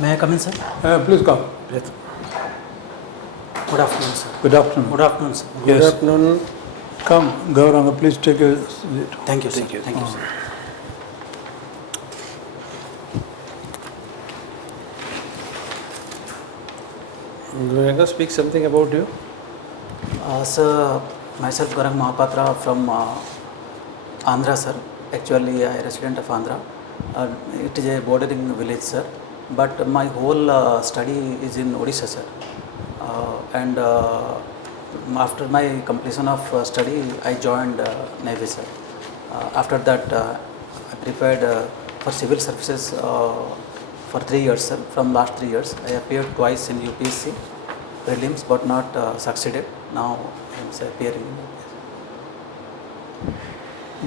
May I come in, sir? Please come. Yes. Good afternoon, sir. Good afternoon. Good afternoon, sir. Yes. Good afternoon. Come, Gauranga, please take a seat. Thank you, sir. Thank you, sir. Gauranga, speak something about you. Sir, myself Gaurang Mahapatra from Andhra, sir. Actually, I am a resident of Andhra. It is a bordering village, sir. But my whole study is in Odisha, sir. And after my completion of study, I joined Navy, sir. After that, I prepared for civil services for 3 years, sir. From last 3 years, I appeared twice in UPSC prelims, but not succeeded. Now I am appearing in UPSC.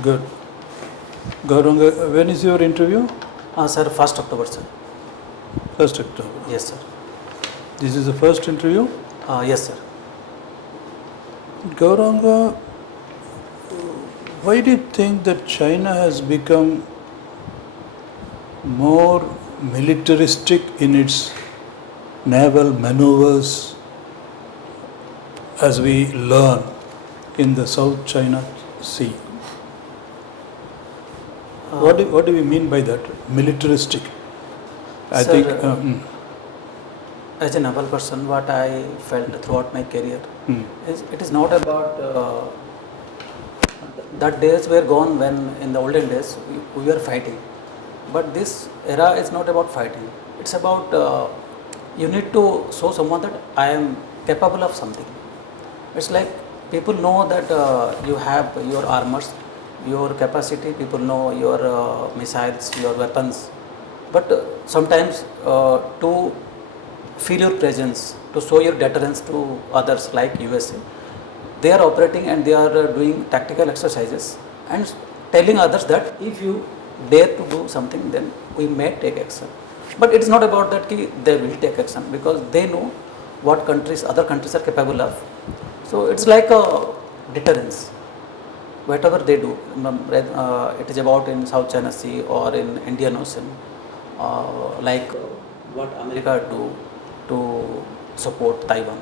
Good. Gauranga, when is your interview? Sir, 1st October, sir. 1st October. Yes, sir. This is the first interview? Yes, sir. Gauranga, why do you think that China has become more militaristic in its naval maneuvers as we learn in the South China Sea? What do we mean by that? Militaristic. I Sir, think. As a naval person, what I felt throughout my career is it is not about that days were gone when in the olden days we were fighting. But this era is not about fighting. It's about you need to show someone that I am capable of something. It's like people know that you have your armors, your capacity, people know your missiles, your weapons. But sometimes to feel your presence, to show your deterrence to others like USA, they are operating and they are doing tactical exercises and telling others that if you dare to do something, then we may take action. But it is not about that they will take action, because they know what other countries are capable of. So it's like a deterrence. Whatever they do, it is about in South China Sea or in Indian Ocean, like what America do to support Taiwan.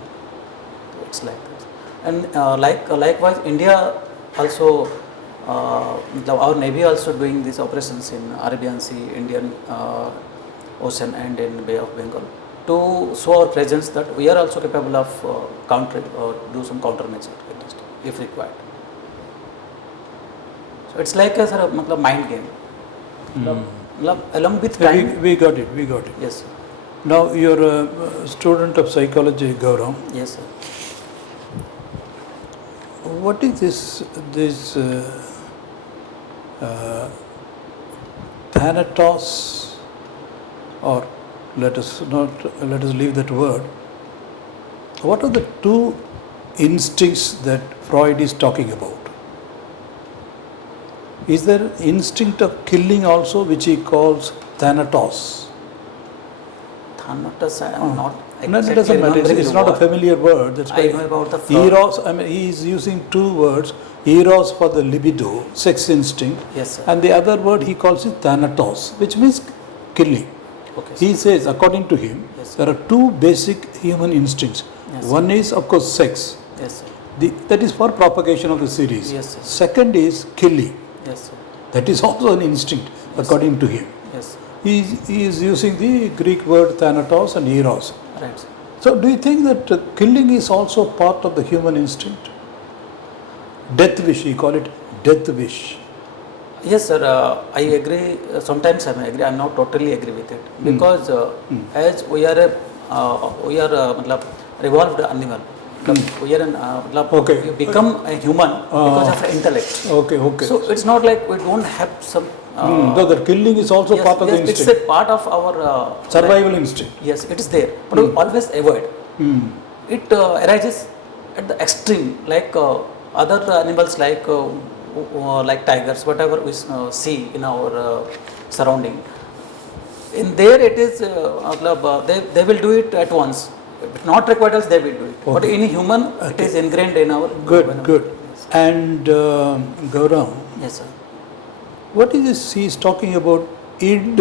It's like that. And likewise, India also, our Navy also doing these operations in Arabian Sea, Indian Ocean and in Bay of Bengal, to show our presence that we are also capable of countering or do some countermeasure if required. So it's like a sort of mind game. Along with time. We got it. Yes, sir. Now you're a student of psychology, Gaurang. Yes, sir. What is this Thanatos, or let us leave that word. What are the two instincts that Freud is talking about? Is there instinct of killing also, which he calls Thanatos? Thanatos, I am not. No, it doesn't matter. It's not a familiar word. That's why I know about the Freud. Eros. I mean, he is using two words: Eros for the libido, sex instinct, Yes, sir. and the other word he calls it Thanatos, which means killing. Okay, He says, according to him, Yes, there are two basic human instincts. Yes, One is, of course, sex. Yes, sir. That is for propagation of the series. Yes, sir. Second is killing. Yes, sir. That is also an instinct, according to him. Yes, sir. He is using the Greek word Thanatos and Eros. Right, sir. So, do you think that killing is also part of the human instinct? Death wish, he call it death wish. Yes, sir. I agree. Sometimes I may agree. I am not totally agree with it, because as we are मतलब revolved animal. We are Okay. you become a human because of intellect. Okay. So it's not like we don't have some. So that killing is also Yes, part of the yes, it's instinct. a part of our Survival instinct. Yes, it is there, but we always avoid. It arises at the extreme, like other animals, like tigers, whatever we see in our surrounding. In there, it is they will do it at once. If not required, else they will do it. Okay. But in human, it is ingrained in our. Good. Yes. And Gaurang. Yes, sir. What is this? He is talking about id,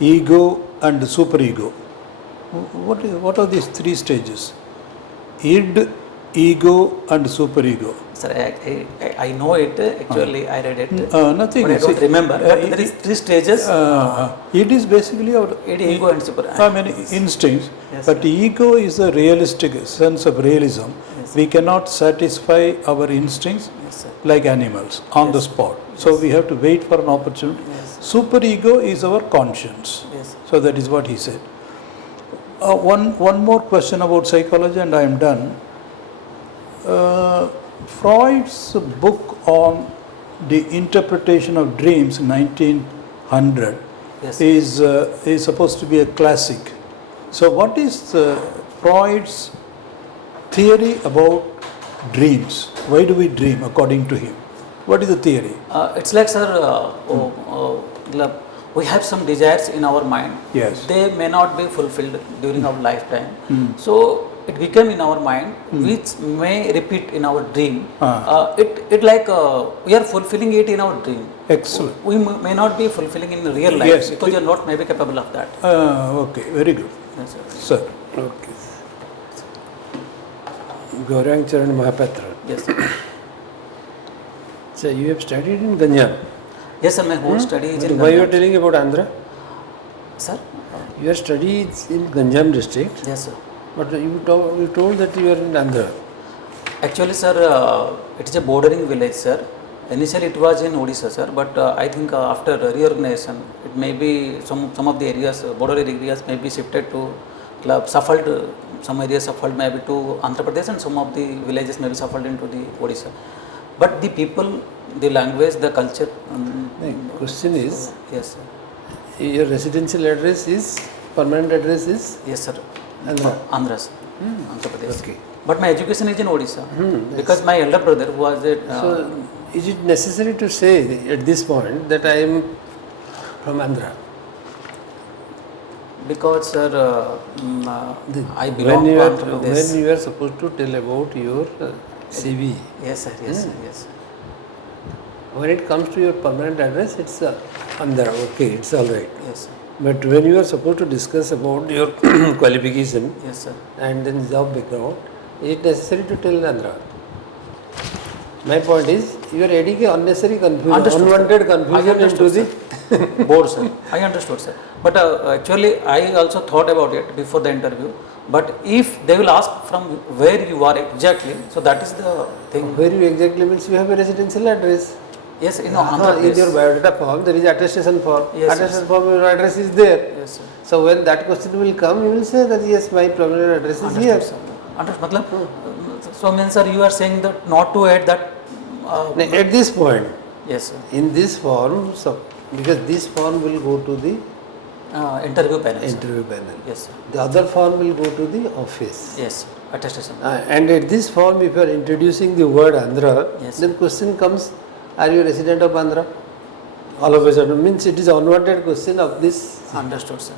ego, and superego. What are these three stages? Id, ego, and superego. Sir, I know it. Actually, I read it. Nothing. But I don't remember. But there is three stages. It is basically our Ego and super. I mean instincts. Yes, But ego is a realistic sense of realism. Yes, We cannot satisfy our instincts Yes, sir. like animals on the spot. So we have to wait for an opportunity. Yes. Superego is our conscience. Yes. So that is what he said. One more question about psychology and I am done. Freud's book on the interpretation of dreams, 1900, Yes. is supposed to be a classic. So what is Freud's theory about dreams? Why do we dream according to him? What is the theory? It's like, sir, we have some desires in our mind. Yes. They may not be fulfilled during our lifetime. So it became in our mind, which may repeat in our dream. It like we are fulfilling it in our dream. Excellent. We may not be fulfilling in real life Yes. because you are not maybe capable of that. Okay, very good. Yes, sir. Sir. Okay. GAURANG, CHARAN, MAHAPATRA. Yes, sir. So you have studied in Ganjam. Yes, sir. My whole study is in Why you are Ganjam. telling about Andhra? Sir? Your study is in Ganjam district, Yes, sir. but you told that you are in Andhra. Actually, sir, it is a bordering village, sir. Initially, it was in Odisha, sir, but I think after reorganization, it may be some of the areas, border areas, may be shifted to shuffled. Some areas shuffled maybe to Andhra Pradesh, and some of the villages may be shuffled into the Odisha. But the people, the language, the culture. The question is, Yes, sir. your residential address is, permanent address is Yes, sir. Andhra. Andhra, sir. Andhra Pradesh. Okay. But my education is in Odisha because my elder brother was a. So is it necessary to say at this point that I am from Andhra? Because, sir, I belong to Andhra Pradesh. When you are supposed to tell about your CV, Yes, sir. Yes, sir. Yes. when it comes to your permanent address, it's Andhra. Okay, it's all right. Yes, sir. But when you are supposed to discuss about your qualification Yes, sir. and then job background, is it necessary to tell Andhra? My point is, you are adding a unnecessary confusion, Understood, sir. unwanted I confusion into understood, the Board, sir. I understood, sir. But actually, I also thought about it before the interview. But if they will ask from where you are exactly, so that is the thing. where you exactly means you have a residential address. Yes, in Andhra In your Pradesh. biodata form, there is attestation form. Yes, Attestation form, your address is there. Yes, sir. So when that question will come, you will say that yes, my permanent address is here. Understood, sir. Understood. So means, sir, you are saying that not to add that. At this point, Yes, sir. in this form, so because this form will go to the Interview panel. Sir. interview panel. Yes, sir. The other form will go to the office. Yes, sir. Attestation. And at this form, if you are introducing the word Andhra, Yes. then question comes, are you a resident of Andhra? All of a sudden, means it is unwanted question of this. Understood, sir.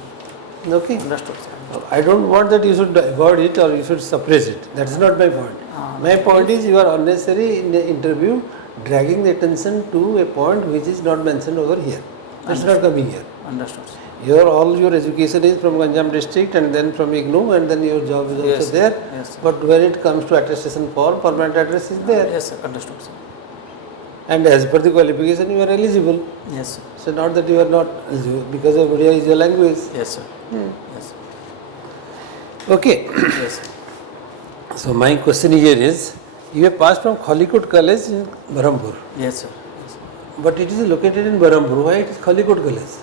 Okay. Understood, sir. I don't want that you should avoid it or you should suppress it. That's not my point. My point is you are unnecessary in the interview dragging the attention to a point which is not mentioned over here. That's not coming here. Understood, sir. All your education is from Ganjam district and then from IGNOU and then your job is Yes, also there. yes, sir. But when it comes to attestation form, permanent address is there. Yes, sir. Understood, sir. And as per the qualification, you are eligible. Yes, sir. So not that you are not eligible because of Odia is your language. Yes, sir. Yes, sir. Okay. Yes, sir. So my question here is, you have passed from Khalikot College in Berhampur, Yes, sir. Yes, sir. but it is located in Berhampur. Why it is Khalikot College?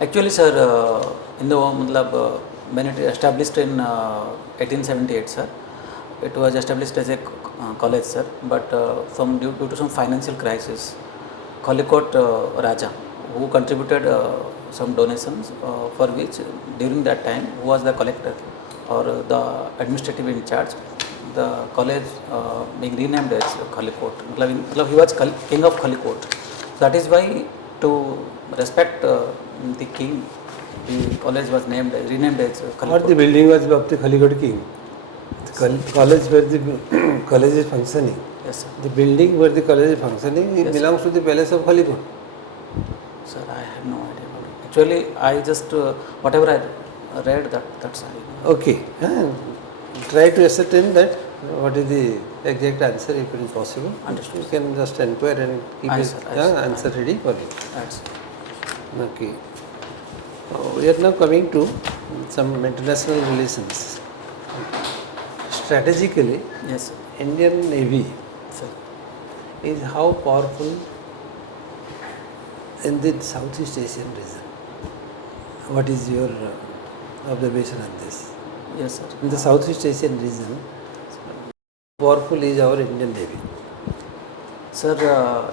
Actually, sir, in the when it established in 1878, sir, it was established as a college, sir. But due to some financial crisis, Khalikot Raja, who contributed some donations, for which during that time, who was the collector or the administrative in charge, the college being renamed as Khalikot. He was king of Khalikot. That is why, to respect the king, the college was renamed as Or Khalikot. the building was of the Khalikot king. The college where the college is functioning. Yes, sir. The building where the college is functioning, it Yes, belongs to the palace of Khalikot. Sir, I have no idea about it. Actually, I just whatever I read that's I. Okay. Try to ascertain that what is the exact answer if it is possible. Understood. You can just inquire and keep Aye, it, sir, aye, sir. answer ready for you. That's Okay. We are now coming to some international relations. Strategically, yes, sir. Indian Navy Sir. is how powerful in the Southeast Asian region. What is your observation on this? Yes, sir. In the Southeast Asian region, powerful is our Indian Navy. Sir,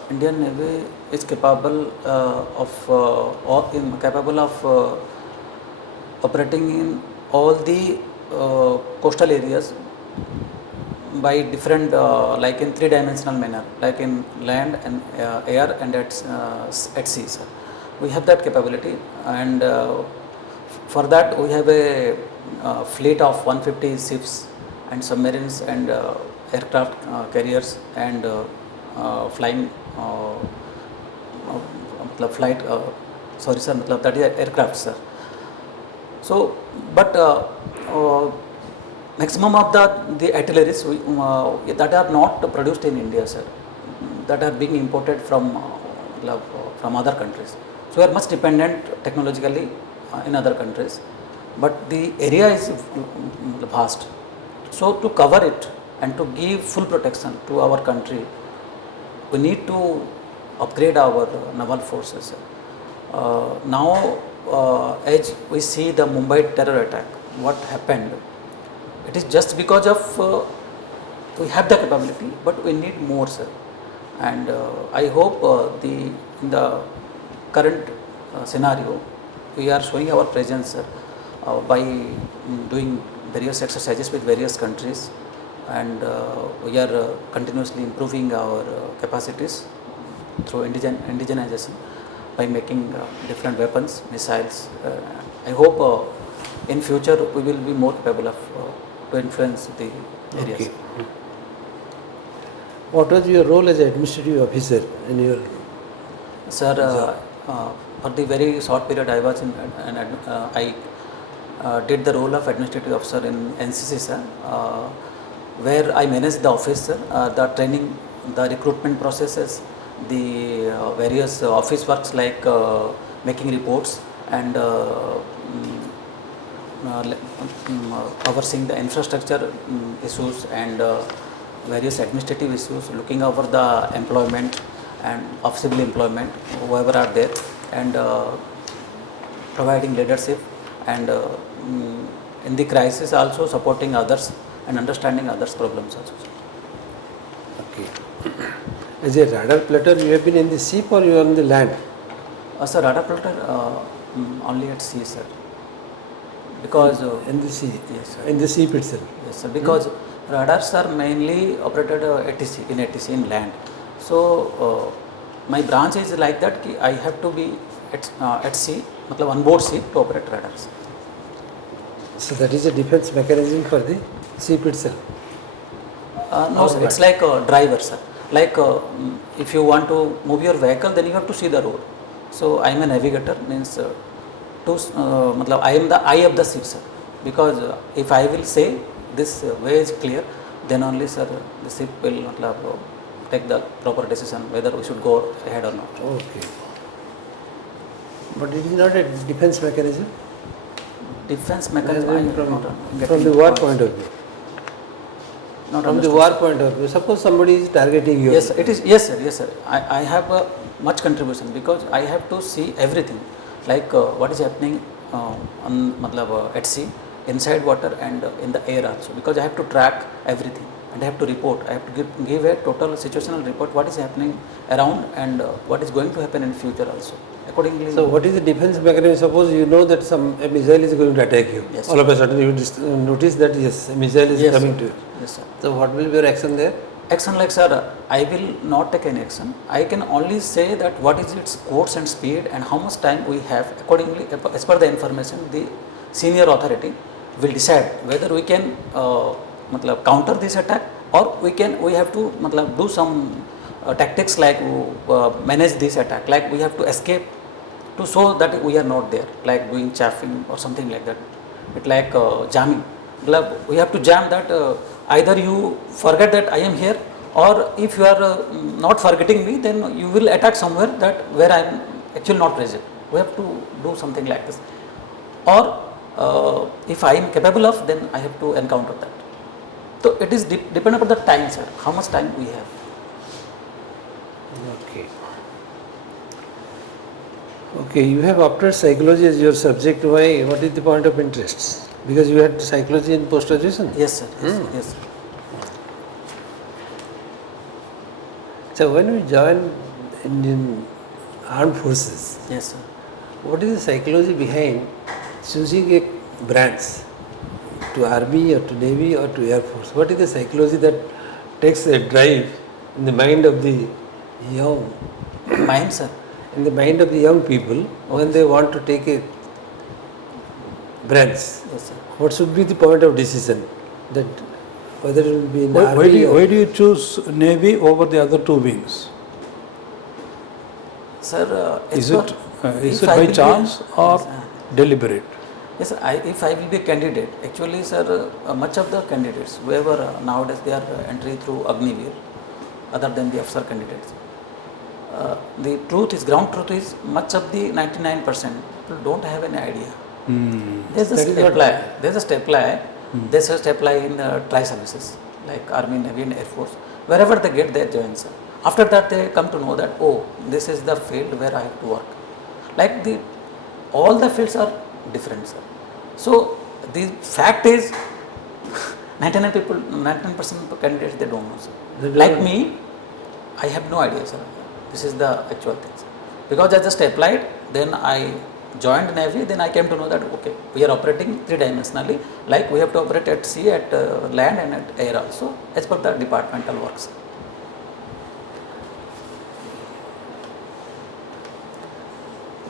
Indian Navy is capable capable of operating in all the coastal areas by different like in three-dimensional manner, like in land and air and at sea, sir. We have that capability, and for that we have a fleet of 150 ships and submarines and aircraft carriers and flying flight sorry sir, that is aircraft, sir. So, but maximum of the artilleries that are not produced in India, sir, that are being imported from other countries. So we are much dependent technologically in other countries, but the area is vast. So to cover it and to give full protection to our country, we need to upgrade our naval forces. Now, as we see the Mumbai terror attack, what happened? It is just because of we have the capability, but we need more, sir. And I hope in the current scenario, we are showing our presence by doing various exercises with various countries, and we are continuously improving our capacities through indigenization by making different weapons, missiles. I hope in future we will be more capable of to influence the areas. Okay. What was your role as an administrative officer in your? Sir, for the very short period I was in, I did the role of administrative officer in NCC, sir, where I managed the office, sir, the training, the recruitment processes, the various office works like making reports and overseeing the infrastructure issues and various administrative issues, looking over the employment and of civil employment, whoever are there, and providing leadership, and in the crisis also supporting others and understanding others' problems also. Okay. As a radar plotter, you have been in the ship or you are on the land? Sir, radar plotter only at sea, sir. Because In the sea. yes, sir. In the ship itself. Yes, sir. Because radars are mainly operated ATC in land. So my branch is like that. Ki I have to be at sea, matlab on board sea to operate radars. So that is a defense mechanism for the ship itself. No, sir. It's like a driver, sir. Like if you want to move your vehicle, then you have to see the road. So I am a navigator, means matlab I am the eye of the ship, sir. Because if I will say this way is clear, then only, sir, the ship will matlab take the proper decision whether we should go ahead or not. Okay. But it is not a defense mechanism? Defense mechanism From the war point of view. Not From the understood, war sir. point of view, suppose somebody is targeting you. Yes, it is. Yes, sir. Yes, sir. I have much contribution because I have to see everything, like what is happening at sea, inside water, and in the air also. Because I have to track everything and I have to report. I have to give a total situational report. What is happening around and what is going to happen in future also. Accordingly. So what is the defense mechanism? Suppose you know that a missile is going to attack you. Yes, all of a sudden you notice that yes, a missile is Yes, coming sir. to you. Yes, sir. So what will be your action there? Action, like, sir, I will not take any action. I can only say that what is its course and speed and how much time we have. Accordingly, as per the information, the senior authority will decide whether we can counter this attack, or we have to do some tactics like manage this attack, like we have to escape to show that we are not there, like doing chaffing or something like that. It like jamming. We have to jam that either you forget that I am here, or if you are not forgetting me, then you will attack somewhere that where I am actually not present. We have to do something like this. Or if I am capable of, then I have to encounter that. So it is depend upon the time, sir, how much time we have. Okay. Okay, you have opted psychology as your subject. Why? What is the point of interest? Because you had psychology in post-graduation? Yes, sir. Yes, yes, sir. So when we join Indian Armed Forces, Yes, sir. what is the psychology behind choosing a branch to Army or to Navy or to Air Force? What is the psychology that takes a drive in the mind of the young, Mine, sir. in the mind of the young people when they want to take a branch? Yes, sir. What should be the point of decision? That whether it will be in Army Why or do you choose Navy over the other two wings? Sir, Is for- it if I by will be- chance or Yes, deliberate? Yes, sir. If I will be a candidate, actually, sir, much of the candidates, whoever nowadays they are entry through Agniveer, other than the officer candidates. The truth is, ground truth is, much of the 99% people don't have any idea. They That just is what- apply. They just apply. They just apply in tri-services like Army, Navy, and Air Force. Wherever they get, they join, sir. After that, they come to know that, oh, this is the field where I have to work. Like all the fields are different, sir. So the fact is, 99% of candidates they don't know, sir. They don't Like know. me, I have no idea, sir. This is the actual thing, sir. Because I just applied, then I joined Navy, then I came to know that okay, we are operating three-dimensionally, like we have to operate at sea, at land, and at air also, as per the departmental works.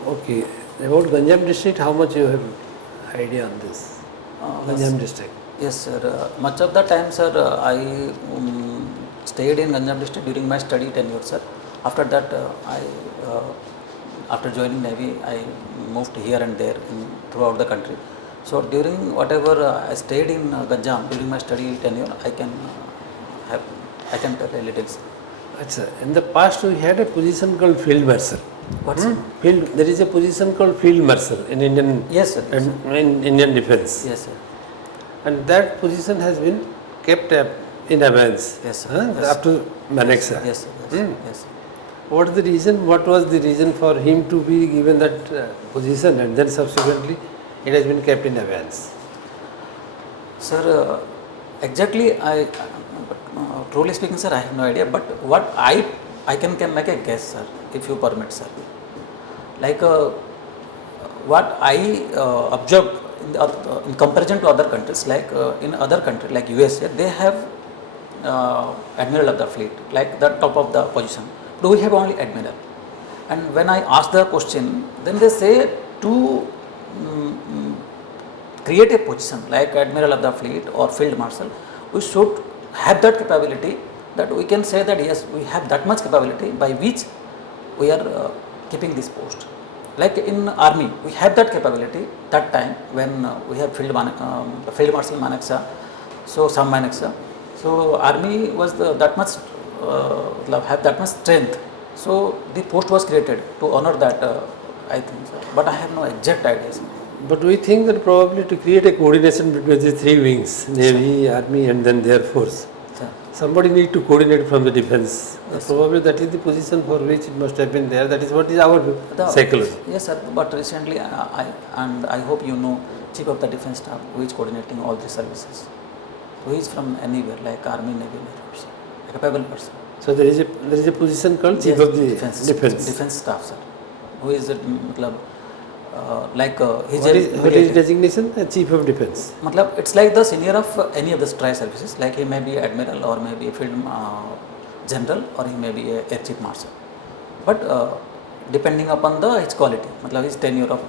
Okay. About Ganjam district, how much you have idea on this? Ganjam district. Yes, sir. Much of the time, sir, I stayed in Ganjam district during my study tenure, sir. After that, after joining Navy, I moved here and there throughout the country. So during whatever I stayed in Ganjam during my study tenure, I can tell a little, sir. Achha. In the past, we had a position called Field Marshal. What's it? There is a position called Field Marshal in Indian Yes, sir. Yes, sir. in Indian Defence, Yes, sir. and that position has been kept up in abeyance. Yes, sir. Huh? Yes, Up to Manexa. Yes, sir. Yes, sir. Yes, sir. What is the reason? What was the reason for him to be given that position, and then subsequently it has been kept in abeyance? Sir, exactly, truly speaking, sir, I have no idea. But what I can make a guess, sir, if you permit, sir. Like what I observed in comparison to other countries, like in other countries like USA, they have admiral of the fleet, like the top of the position. Do we have only admiral? And when I ask the question, then they say to create a position like admiral of the fleet or field marshal, we should have that capability, that we can say that yes, we have that much capability by which we are keeping this post. Like in army, we have that capability that time when we have field marshal Manexa, so Sam Manexa. So army was that much have that much strength. So the post was created to honor that, I think, sir. But I have no exact ideas. But we think that probably to create a coordination between the three wings, Navy, Army, and then the Air Force, Sir. somebody need to coordinate from the defence. Yes. Probably that is the position for which it must have been there. That is what is our psychology. Yes, sir. But recently, I hope you know, Chief of the Defence Staff, who is coordinating all the services, who is from anywhere, like Army, Navy, Air Force, a capable person. So there is a position called Chief Yes, of the defense staff, sir, who is like What is designation? Chief of Defence. it's like the senior of any of the tri-services, like he may be admiral or may be a field general or he may be a air chief marshal. But depending upon his quality, his tenure of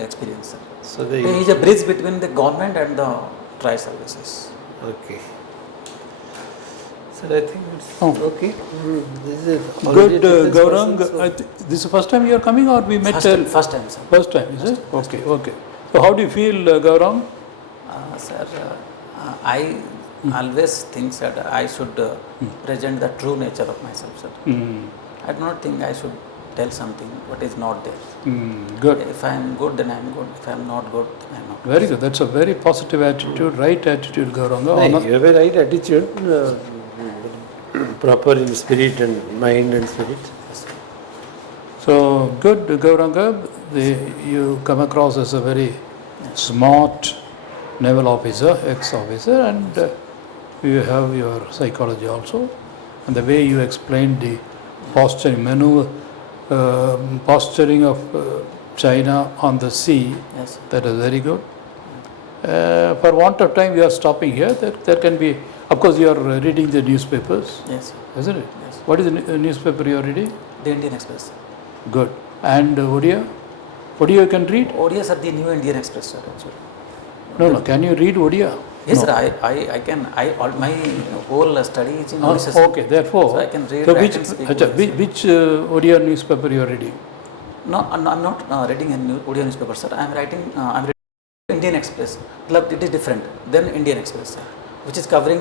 experience, sir. So He is a bridge between the government and the tri-services. Okay. Sir, I think it's Oh. okay. This is already Good, a defense Gaurang. person, so- This is the first time you are coming, or we met? First time, sir. First time, is it? Okay, okay. So how do you feel, Gaurang? Sir, I always think that I should present the true nature of myself, sir. I do not think I should tell something what is not there. Good. If I am good, then I am good. If I am not good, then I am not. Very good. That's a very positive attitude, right attitude, Gaurang. No, you have a right attitude, proper in spirit and mind and spirit. So good, Gauranga. You come across as a very smart naval officer, ex-officer, and you have your psychology also. And the way you explained the posturing of China on the sea, Yes, that is very good. For want of time, we are stopping here. There can be, of course, you are reading the newspapers, yes, isn't it? yes. What is the newspaper you are reading? The Indian Express. Good. And Odia? Odia you can read? ODS are the new Indian Express, sir, actually. No. Can you read Odia? Yes, No. sir, I can. My whole study is in Odisha, sir. Okay, therefore. So I can read, So write which, and speak acha, Odisha. which Odia newspaper you are reading? No, I'm not reading a Odia newspaper, sir. I'm reading Indian Express. Matlab, it is different than Indian Express, sir, which is covering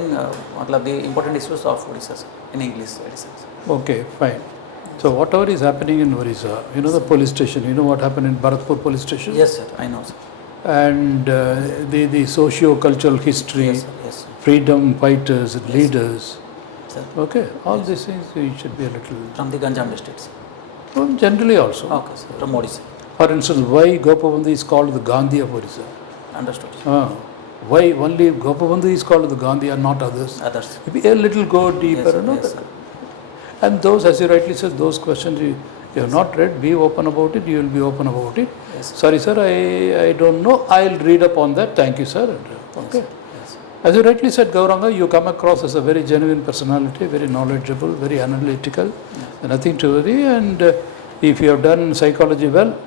matlab, the important issues of Odisha, sir, in English. Sir. Okay, fine. So whatever is happening in Odisha, you know the police station, you know what happened in Bharatpur police station? Yes, sir, I know, sir. And the socio-cultural history, Yes, sir. Yes, sir. freedom fighters, leaders. Sir. Okay, all these things we should be a little, From the Ganjam district, sir. generally also. Okay, sir. From Odisha. For instance, why Gopabandhu is called the Gandhi of Odisha? Understood, sir. Why only Gopabandhu is called the Gandhi and not others? Others. Maybe a little go deeper. Yes, sir. You know, Yes, sir. and those, as you rightly said, those questions you have not read, be open about it, you will be open about it. Yes, sir. Sorry, sir, I don't know. I'll read up on that. Thank you, sir. Okay. Yes, sir. As you rightly said, Gauranga, you come across as a very genuine personality, very knowledgeable, very analytical, nothing to worry. And if you have done psychology well,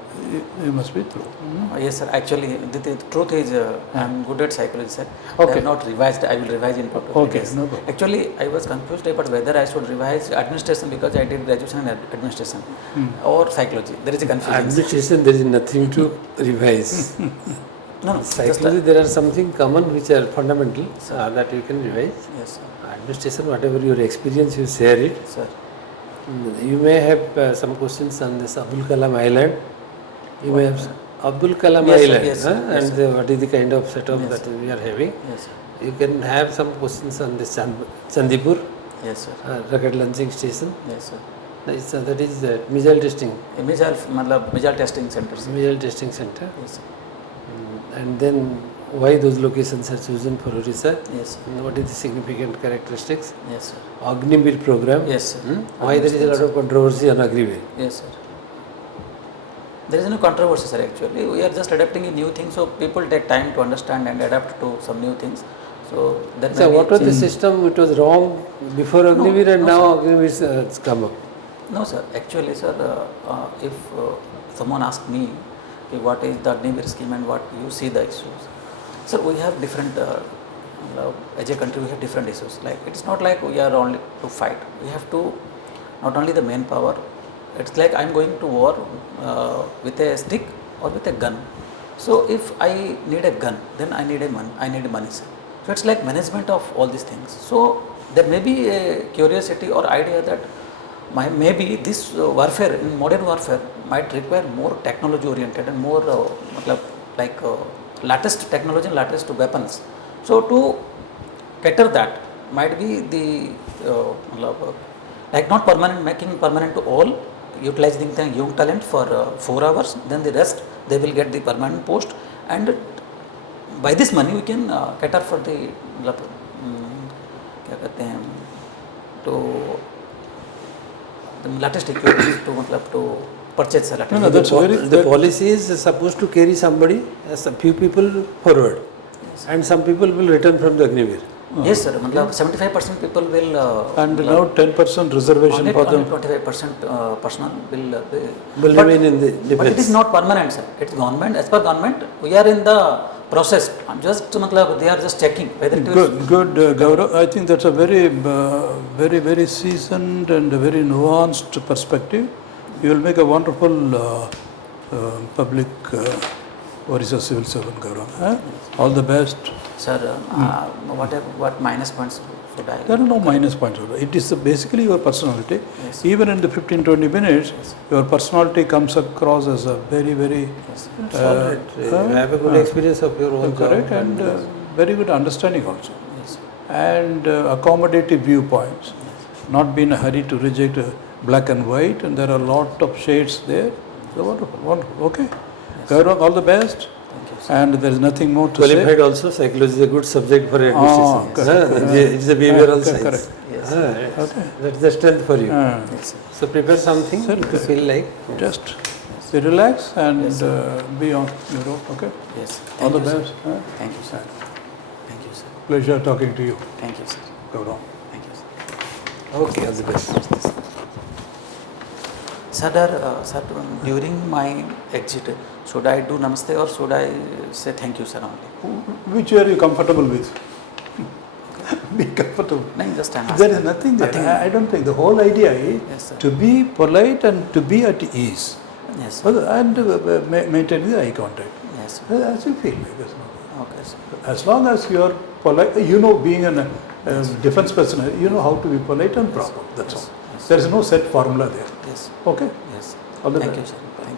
you must be through. Yes, sir. Actually, the truth is, I'm good at psychology, sir. Okay. I have not revised. I will revise in October. Okay, Yes. no problem. Actually, I was confused about whether I should revise administration because I did graduation in administration or psychology. There is a confusion. Administration, there is nothing to revise. No, just Psychology, there are something common which are fundamental that you can revise. yes, sir. Administration, whatever your experience, you share it. Sir. You may have some questions on this Abdul Kalam Island. You may have Abdul Kalam Yes, sir. Island, Yes, sir. Yes, and what is the kind of setup that we are having. Yes, sir. You can have some questions on this Chandipur Yes, sir. rocket launching station. Yes, sir. That is missile testing, Missile testing center, sir. missile testing center. Yes, sir. And then why those locations are chosen for Odisha? Yes, sir. And what is the significant characteristics? Yes, sir. Agnivir program. Yes, sir. Why there is a lot of controversy on Agnivir? Yes, sir. There is no controversy, sir. Actually, we are just adapting a new thing, so people take time to understand and adapt to some new things. So that So may what be was the change. system? It was wrong before Agnivir, and no, now Agnivir has come up. No, sir. Actually, sir, if someone asks me okay, what is the Agnivir scheme and what you see the issues, sir, we have different. As a country, we have different issues. Like it is not like we are only to fight. We have to not only the manpower. It's like I'm going to war with a stick or with a gun. So if I need a gun, then I need money, sir. So it's like management of all these things. So there may be a curiosity or idea that maybe this warfare, in modern warfare, might require more technology oriented and more latest technology and latest weapons. So to cater that might be the like not permanent, making permanent to all, utilizing the young talent for 4 hours, then the rest they will get the permanent post, and by this money we can cater for the to the latest equipment to purchase the latest. No, that's very. The policy is supposed to carry somebody, a few people forward, and some people will return from the Agnivir. Yes, sir. 75% people will. And now 10% reservation for them. 25% personnel will Will remain in the But it is defense. not permanent, sir. It's government. As per government, we are in the process. Just matlab, they are just checking whether it is Good, Gaurav. I think that's a very seasoned and a very nuanced perspective. You will make a wonderful public Odisha civil servant, Gaurav. All the best. sir. What minus points should I? There are no minus points. It is basically your personality. Yes. Even in the 15-20 minutes, Yes. your personality comes across as a very Yes. It's all right. You have a good experience of your own correct job and very good understanding also. Yes. And accommodative viewpoints. Not be in a hurry to reject black and white, and there are a lot of shades there. So wonderful, wonderful. Okay. Gaurav, all the best. Thank you, sir. And there is nothing more to qualified say. also. Psychology is a good subject for administration. correct. It is a behavioral Correct, science. correct. Yes. Okay. That's the strength for you. Yes, sir. So prepare something. Sir, You feel like. Just be relaxed and Yes, be on your road. Okay. Yes. All Thank the you, sir. best. Thank you, sir. Thank you, sir. Pleasure talking to you, Thank you, sir. Gaurav. Thank you, sir. Okay, all the best. Sir, during my exit, should I do namaste or should I say thank you, sir, only? Which are you comfortable with? Be comfortable. No, just I'm There asking. is nothing there. Nothing. I don't think the whole idea is Yes, sir. to be polite and to be at ease. Yes, sir. And maintain the eye contact. Yes, sir. As you feel. There's no- Okay, sir. As long as you are polite, being a defense personnel, you know how to be polite and proper. That's all. Yes. There is no set formula there. Yes. Okay? Yes. All the Thank you, best. sir. Thank you.